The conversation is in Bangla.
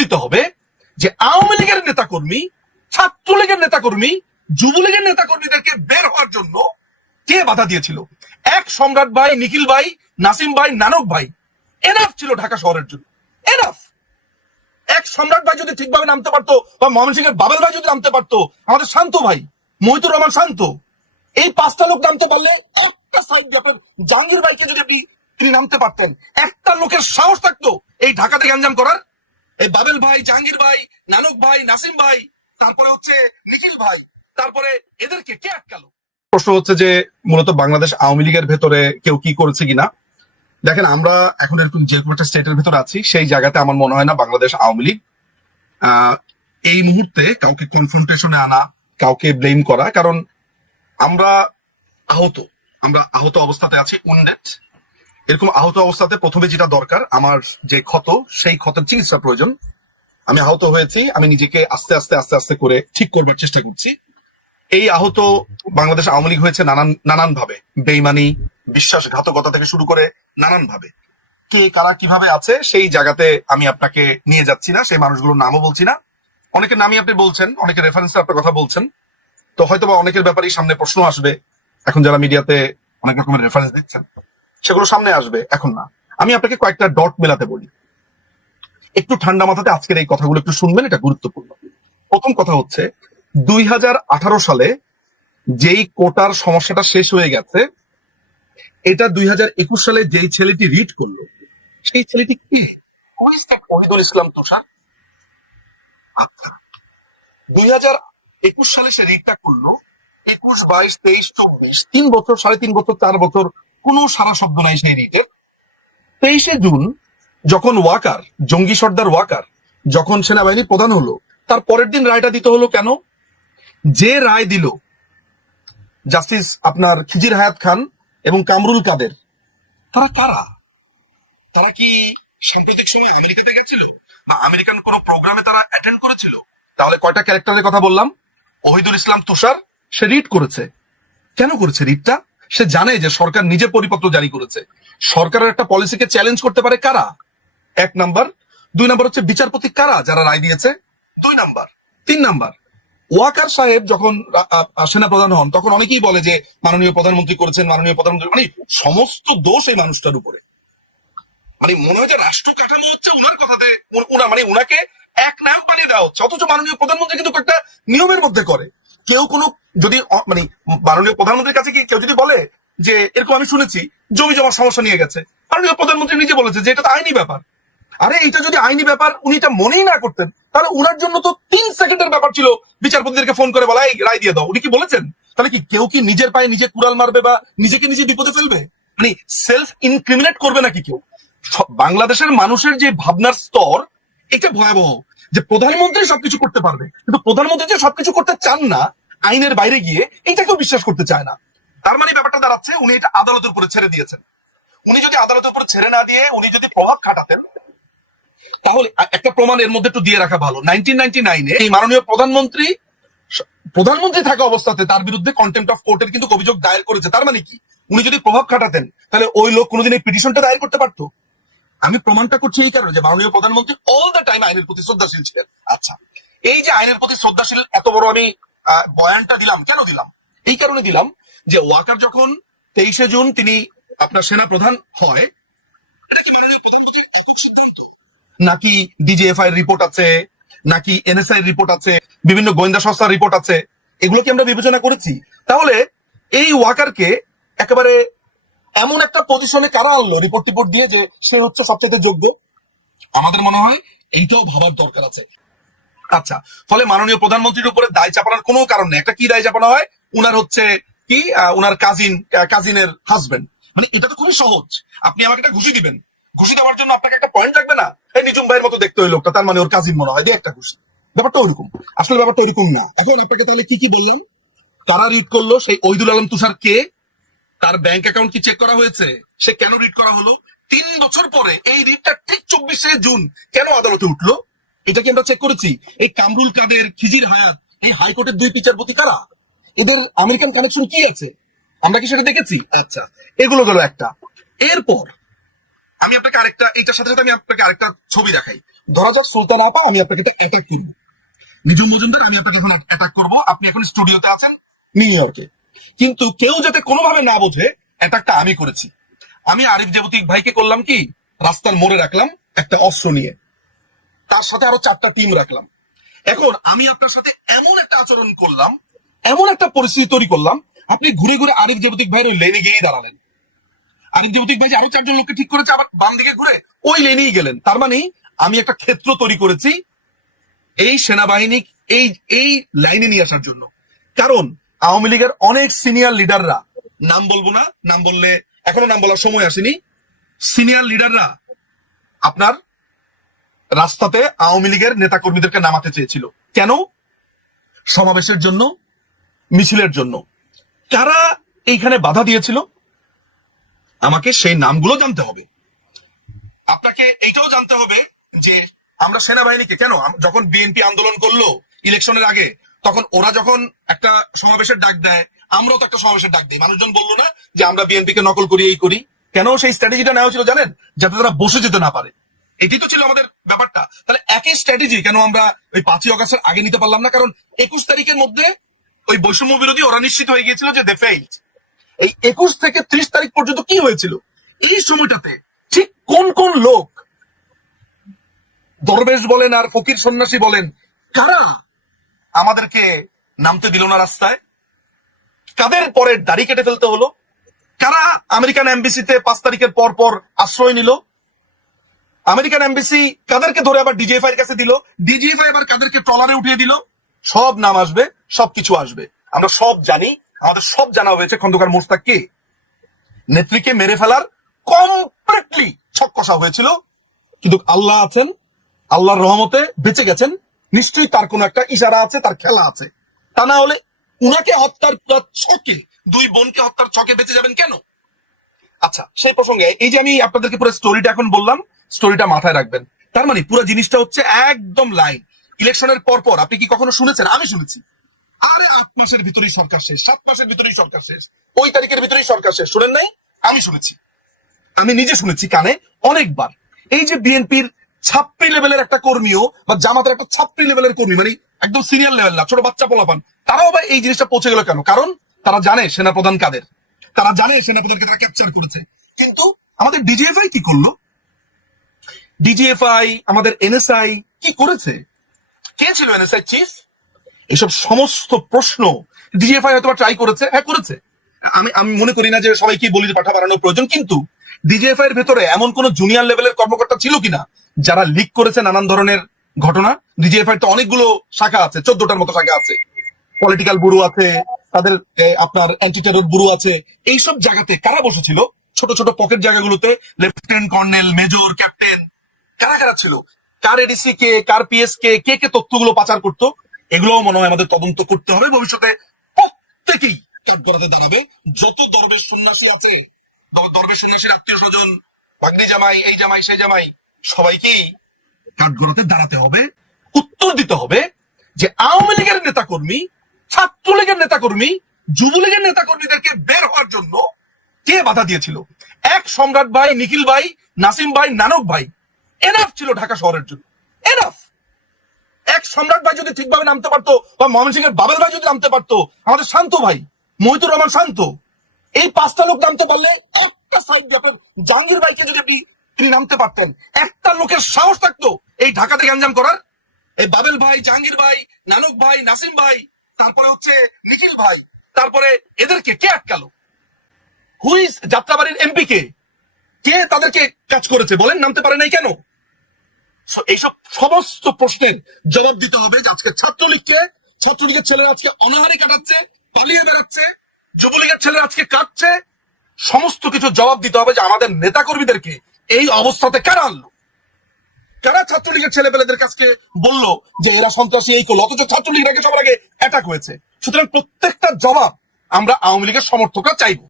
দিতে হবে যে আওয়ামী লীগের নেতাকর্মী, ছাত্রলীগের নেতাকর্মী, যুবলীগের নেতাকর্মীদেরকে বের হওয়ার জন্য কে বাধা দিয়েছিল? এক সম্রাট ভাই, নিখিল ভাই, নাসিম ভাই, নানক ভাই এনাফ ছিল ঢাকা শহরের জন্য, এনাফ। এক সম্রাট ভাই যদি ঠিকভাবে নামতে পারতো, বা ময়মনসিংহের বাবেল ভাই যদি নামতে পারতো, আমাদের শান্ত ভাই, মহিতুর রহমান শান্ত, এই পাঁচটা লোক নামতে পারলে, একটা সাইড দিয়ে আপনার জাহাঙ্গীর ভাইকে যদি তিনি নামতে পারতেন, একটা লোকের সাহস থাকতো এই ঢাকাতে গ্যাঞ্জাম করার। এই বাবেল ভাই, জাহাঙ্গীর ভাই, নানক ভাই, নাসিম ভাই, তারপরে হচ্ছে নিখিল ভাই, তারপরে এদেরকে কে আটকালো? প্রশ্ন হচ্ছে যে মূলত বাংলাদেশ আওয়ামী লীগের ভেতরে কেউ কি করেছে কিনা। দেখেন, আমরা এখন এরকম যেরকম একটা স্টেটের ভেতরে আছি, সেই জায়গাতে আমার মনে হয় না বাংলাদেশ আওয়ামী লীগ এই মুহূর্তে কাউকে কনফ্রন্টেশনে আনা, কাউকে ব্লেম করা, কারণ আমরা আহত অবস্থাতে আছি, উইন্ডেড। এরকম আহত অবস্থাতে প্রথমে যেটা দরকার, আমার যে ক্ষত, সেই ক্ষতের চিকিৎসা প্রয়োজন। আমি আহত হয়েছি, আমি নিজেকে আস্তে আস্তে আস্তে আস্তে করে ঠিক করবার চেষ্টা করছি। এই আহত বাংলাদেশ আওয়ামী লীগ হয়েছে নানান ভাবে, বেইমানি, বিশ্বাসঘাতকতা থেকে শুরু করে নানান ভাবে। কে কারা কিভাবে আছে সেই জায়গাতে আমি আপনাকে নিয়ে যাচ্ছি না, সেই মানুষগুলোর নামও বলছি না। অনেকের নামই আপনি বলছেন, অনেকের রেফারেন্সে আপনার কথা বলছেন, তো হয়তো বা অনেকের ব্যাপারেই সামনে প্রশ্ন আসবে। এখন যারা মিডিয়াতে অনেক রকমের রেফারেন্স দিচ্ছেন, সেগুলো সামনে আসবে, এখন না। আমি আপনাকে কয়েকটা ডট মেলাতে বলি, একটু ঠান্ডা মাথাতে আজকের এই কথাগুলো একটু শুনবেন, এটা গুরুত্বপূর্ণ। প্রথম কথা হচ্ছে, 2018 সালে যেই কোটার সমস্যাটা শেষ হয়ে গেছে, এটা 2021 সালে যেই ছেলেটি রিড করলো, সেই ছেলেটি কি? ওহিদুল ইসলাম তুষার। আচ্ছা, 2021 সালে সে রিডটা করলো, 21, 22, 23, 24, 3 বছর, 3.5 বছর, 4 বছর কোনো সারা শব্দ নাই সেই রিটের। 23শে জুন যখন ওয়াকার, জঙ্গি সর্দার ওয়াকার যখন সেনাবাহিনী প্রধান হলো, তার পরের দিন রায়টা দিতে হলো কেন? যে রায় দিল জাস্টিস আপনার খিজির হায়াত খান এবং কামরুল কাদের, তারা কারা? তারা কি সাম্প্রতিক সময় আমেরিকাতে গেছিল, বা আমেরিকান কোন প্রোগ্রামে তারা অ্যাটেন্ড করেছিল? তাহলে কয়টা ক্যারেক্টারের কথা বললাম? ওহিদুল ইসলাম তুষার, সে রিড করেছে। কেন করেছে রিডটা? সে জানে যে সরকার নিজে পরিপত্র জারি করেছে। সরকারের একটা পলিসিকে চ্যালেঞ্জ করতে পারে কারা? 1 নাম্বার। 2 নাম্বার হচ্ছে বিচারপতি কারা, যারা রায় দিয়েছে? 2 নাম্বার। 3 নাম্বার, ওয়াকার সাহেব যখন সেনা প্রধান হন, তখন অনেকেই বলে যে মাননীয় প্রধানমন্ত্রী করেছেন, মাননীয় প্রধানমন্ত্রী, মানে সমস্ত দোষ এই মানুষটার উপরে। মানে মনে হয় যে রাষ্ট্র কাঠামো হচ্ছে ওনার কথাতে, মানে ওনাকে এক নাম বানিয়ে দেওয়া হচ্ছে, অথচ মাননীয় প্রধানমন্ত্রী কিন্তু একটা নিয়মের মধ্যে করে। কেউ কোনো যদি মানে মাননীয় প্রধানমন্ত্রীর কাছে কি কেউ যদি বলে যে এরকম আমি শুনেছি জমি জমার সমস্যা নিয়ে গেছে, মাননীয় প্রধানমন্ত্রী নিজে বলেছে যে এটা তো আইনি ব্যাপার। আরে এটা যদি আইনি ব্যাপার উনি এটা মনেই না করতেন, তাহলে উনার জন্য তো 3 সেকেন্ডের ব্যাপার ছিল বিচারপতিদেরকে ফোন করে বলা এই রায় দিয়ে দাও। উনি কি বলেছেন? তাহলে কি কেউ কি নিজের পায়ে নিজে কুড়াল মারবে বা নিজেকে নিজে বিপদে ফেলবে? মানে সেলফ ইনক্রিমিনেট করবে নাকি কেউ? বাংলাদেশের মানুষের যে ভাবনার স্তর, এটা ভয়াবহ। যে প্রধানমন্ত্রী সবকিছু করতে পারবে, কিন্তু প্রধানমন্ত্রী যে সবকিছু করতে চান না আইনের বাইরে গিয়ে, এটা কেউ বিশ্বাস করতে চায় না। তার মানে ব্যাপারটা দাঁড়াচ্ছে উনি এটা আদালতের উপরে ছেড়ে দিয়েছেন। উনি যদি আদালতের উপরে ছেড়ে না দিয়ে উনি যদি প্রভাব খাটাতেন, তাহলে একটা প্রমাণ এর মধ্যে একটু দিয়ে রাখা ভালো। 1999-এ এই মাননীয় প্রধানমন্ত্রী থাকা অবস্থাতে তার বিরুদ্ধে কন্টেম্পট অফ কোর্টের কিন্তু অভিযোগ দায়ের করেছে। তার মানে কি, উনি যদি প্রভাব খাটাতেন, তাহলে ওই লোক কোনোদিন এই পিটিশনটা দায়ের করতে পারতো? আমি প্রমাণটা করছি এই কারণে যে মাননীয় প্রধানমন্ত্রী অল দ্য টাইম আইনের প্রতি শ্রদ্ধাশীল ছিলেন। আচ্ছা, এই যে আইনের প্রতি শ্রদ্ধাশীল এত বড় আমি বয়ানটা দিলাম, কেন দিলাম? এই কারণে দিলাম যে ওয়াকার যখন 23শে জুন তিনি আপনার সেনা প্রধান হয়, নাকি ডিজিএফআই এর রিপোর্ট আছে, নাকি এনএসআই এর রিপোর্ট আছে, বিভিন্ন গোয়েন্দা সংস্থার রিপোর্ট আছে, এগুলো কি আমরা বিবেচনা করেছি? তাহলে এই ওয়াকারকে একেবারে এমন একটা পজিশনে কারা আনলো রিপোর্ট টিপোর্ট দিয়ে যে সে হচ্ছে সবচেয়ে যোগ্য? আমাদের মনে হয় এইটাও ভাবার দরকার আছে। আচ্ছা, ফলে মাননীয় প্রধানমন্ত্রীর উপরে দায় চাপানোর কোনো কারণ নেই। একটা কি দায় চাপানো হয়? উনার হচ্ছে কি, উনার কাজিনের হাজবেন্ড। মানে এটা তো খুবই সহজ। আপনি আমাকে একটা ঘুষি দিবেন, ঘুষি দেওয়ার জন্য আপনাকে একটা পয়েন্ট লাগবে না? এই নিজুম ভাইয়ের মতো দেখতে ওই লোকটা, তার মানে ওর কাজিন মনে হয়, দিয়ে একটা ঘুষি। ব্যাপারটা ওইরকম। আসলে ব্যাপারটা ওইরকম না। এখন আপনাকে তাহলে কি বললাম, কারা রিড করলো? সেই ওহিদুল আলম তুষার কে? তার ব্যাংক অ্যাকাউন্ট কি চেক করা হয়েছে? সে কেন রিড করা হলো? 3 বছর পরে এই রিডটা ঠিক 24শে জুন কেন আদালতে উঠলো? এটা কি আমরা চেক করেছি? এই কামরুল কাদের, খিজির হায়াত, এই হাইকোর্টের 2 বিচারপতি কারা? এদের আমেরিকান কানেকশন কি আছে? আমরা কি সেটা দেখেছি? আচ্ছা, এগুলো গেল একটা। এরপর আমি আপনাকে আরেকটা, এইটার সাথে সাথে আমি আপনাকে আরেকটা ছবি দেখাই। ধরা যাক সুলতান আপা, আমি আপনাকে একটা অ্যাটাক করবো, নিজুম মজুমদার, আমি আপনাকে এখন অ্যাটাক করবো, আপনি এখন স্টুডিওতে আছেন নিউ ইয়র্কে, কিন্তু কেউ যাতে কোনোভাবে না বোঝে অ্যাটাকটা আমি করেছি। আমি আরিফ জেবতিক ভাইকে করলাম কি, রাস্তার মোড়ে রাখলাম একটা অস্ত্র নিয়ে, তার সাথে আরো 4টা টিম রাখলাম। এখন আমি আপনার সাথে এমন একটা আচরণ করলাম, এমন একটা পরিস্থিতি তৈরি করলাম, আপনি ঘুরে ঘুরে আরিফ জেবতিক ভাইয়ের ওই লেনে গিয়েই দাঁড়ালেন। আরিফ জেবতিক ভাই যে আরো 4জন লোককে ঠিক করেছে, আবার বাম দিকে ঘুরে ওই লেনেই গেলেন। তার মানে আমি একটা ক্ষেত্র তৈরি করেছি এই সেনাবাহিনী এই এই লাইনে নিয়ে আসার জন্য। কারণ আওয়ামী লীগের অনেক সিনিয়র লিডাররা, নাম বলবো না, নাম বললে এখনো নাম বলার সময় আসেনি, সিনিয়র লিডাররা আপনার রাস্তাতে আওয়ামী লীগের নেতা কর্মীদেরকে নামাতে চেয়েছিল। কেন? সমাবেশের জন্য, মিছিলের জন্য। কারা এইখানে বাধা দিয়েছিল আমাকে সেই নামগুলো জানতে হবে। আপনাকে এইটাও জানতে হবে যে আমরা সেনাবাহিনীকে কেন, যখন বিএনপি আন্দোলন করলো ইলেকশনের আগে, তখন ওরা যখন একটা সমাবেশের ডাক দেয়, আমরাও তো একটা সমাবেশের ডাক দিই। মানুষজন বললো না যে আমরা বিএনপি কে নকল করি, এই করি। কেন সেই স্ট্র্যাটেজিটা নেওয়া ছিল জানেন? যাতে তারা বসে যেতে না পারে। এটি তো ছিল আমাদের ব্যাপারটা। তাহলে একই স্ট্র্যাটেজি কেন আমরা ওই 5ই অগাস্টের আগে নিতে পারলাম না? কারণ 21 তারিখের মধ্যে ওই বৈষম্য বিরোধী ওরা নিশ্চিত হয়ে গিয়েছিল যে দে ফেইলড। এই 21 থেকে 30 তারিখ পর্যন্ত কি হয়েছিল? এই সময়টাতে ঠিক কোন কোন লোক, দরবেশ বলেন আর ফকির সন্ন্যাসী বলেন, কারা আমাদেরকে নামতে দিল না রাস্তায়? কাদের পরে দাড়ি কেটে ফেলতে হলো? কারা আমেরিকান এমবিসিতে 5 তারিখের পর পর আশ্রয় নিল? আমেরিকান এমবিসি কাদেরকে ধরে আবার ডিজিএফআই এর কাছে দিল? ডিজিএফআই আবার কাদেরকে ট্রলারে উঠিয়ে দিল? সব নাম আসবে, সবকিছু আসবে, আমরা সব জানি। আমাদের সব জানা হয়েছে খন্দকার মোশতাককে নেত্রীকে মেরে ফেলার কমপ্লিটলি ছক কষা হয়েছিল। কিন্তু আল্লাহ আছেন, আল্লাহর রহমতে বেঁচে গেছেন। নিশ্চয়ই তার কোনো একটা ইশারা আছে, তার খেলা আছে। তা না হলে উনাকে হত্যার ছকে, 2 বোনকে হত্যার ছকে বেঁচে যাবেন কেন? আচ্ছা, সেই প্রসঙ্গে এই যে আমি আপনাদেরকে পুরো স্টোরিটা এখন বললাম, স্টোরিটা মাথায় রাখবেন। তার মানে পুরো জিনিসটা হচ্ছে একদম লাইন। ইলেকশনের পর পর আপনি কি কখনো শুনেছেন? আমি শুনেছি, আরে 8 মাসের ভিতরেই সরকার শেষ, 7 মাসের ভিতরেই সরকার শেষ, ওই তারিখের ভিতরেই সরকার শেষ। শুনেন নাই? আমি শুনেছি, আমি নিজে শুনেছি কানে অনেকবার। এই যে বিএনপির ছাত্রী লেভেলের একটা কর্মীও বা জামাতের একটা ছাত্রী লেভেলের কর্মী, মানে একদম সিনিয়র লেভেল না, ছোট বাচ্চা পোলাপান, তারাও বা এই জিনিসটা পৌঁছে গেল কেন? কারণ তারা জানে সেনাপ্রধান কাদের, তারা জানে সেনাপ্রধানকে তারা ক্যাপচার করেছে। কিন্তু আমাদের ডিজিএফআই কি করলো? ডিজিএফআই, আমাদের এনএসআই কি করেছে? কে ছিল এনএসআই চিফ? এসব সমস্ত প্রশ্ন ডিজিএফআই হয়তো ট্রাই করেছে, হ্যাঁ করেছে। আমি আমি মনে করি না যে সবাইকে বলির পাঠা বাড়ানোর প্রয়োজন, কিন্তু ডিজিএফআই এর ভেতরে এমন কোন জুনিয়র লেভেলের কর্মকর্তা ছিল কিনা যারা লিক করেছে নানান ধরনের ঘটনা? ডিজিএফআই তো অনেকগুলো শাখা আছে, 14টার মতো শাখা আছে, পলিটিক্যাল ব্যুরো আছে, তাদের আপনার অ্যান্টি টেরর ব্যুরো আছে। এইসব জায়গাতে কারা বসেছিল? ছোট ছোট পকেট জায়গাগুলোতে লেফটেন্যান্ট কর্নেল, মেজর, ক্যাপ্টেন, কারা কারা ছিল? কার এডিসি কে, কার পিএস কে, কে কে তথ্যগুলো পাচার করতো? এগুলোও মনে হয় আমাদের তদন্ত করতে হবে। ভবিষ্যতে প্রত্যেকেই কাঠগড়াতে দাঁড়াবে। যত দরবেশ সন্ন্যাসী আছে, দরবেশ সন্ন্যাসীর আত্মীয় স্বজন, ভাগ্নি জামাই, এই জামাই সেই জামাই, সবাইকেই কাঠগড়াতে দাঁড়াতে হবে, উত্তর দিতে হবে যে আওয়ামী লীগের নেতাকর্মী, ছাত্রলীগের নেতাকর্মী, যুবলীগের নেতাকর্মীদেরকে বের হওয়ার জন্য কে বাধা দিয়েছিল? এক সম্রাট ভাই, নিখিল ভাই, নাসিম ভাই, নানক ভাই এনাফ ছিল ঢাকা শহরের জন্য, এনাফ। এক সম্রাট ভাই যদি ঠিকভাবে নামতে পারতো, বা ময়মনসিংহের বাবেল ভাই যদি নামতে পারতো, আমাদের শান্ত ভাই, মহিতুর রহমান শান্ত, এই 5টা লোক নামতে পারলে, একটা সাইড আপনার জাহাঙ্গীর ভাইকে যদি আপনি তিনি নামতে পারতেন, একটা লোকের সাহস থাকতো এই ঢাকাতে গ্যাঞ্জাম করার? এই বাবেল ভাই, জাহাঙ্গীর ভাই, নানক ভাই, নাসিম ভাই, তারপরে হচ্ছে নিখিল ভাই, তারপরে এদেরকে কে আটকালো? হুইজ যাত্রাবাড়ির এমপি কে, কে তাদেরকে কাজ করেছে বলেন? নামতে পারে নাই কেন? এইসব সমস্ত প্রশ্নের জবাব দিতে হবে যে আজকে ছাত্রলীগের ছেলেরা আজকে অনাহারে কাটাচ্ছে, পালিয়ে বেড়াচ্ছে, যুবলীগের ছেলেরা আজকে কাটছে। সমস্ত কিছু জবাব দিতে হবে যে আমাদের নেতাকর্মীদেরকে এই অবস্থাতে কারা আনলো, কারা ছাত্রলীগের ছেলেপেলেদের কাছে বললো যে এরা সন্ত্রাসী, এই করলো, অথচ ছাত্রলীগের আগে সবার আগে অ্যাটাক হয়েছে। সুতরাং প্রত্যেকটা জবাব আমরা আওয়ামী লীগের সমর্থকরা চাইবো।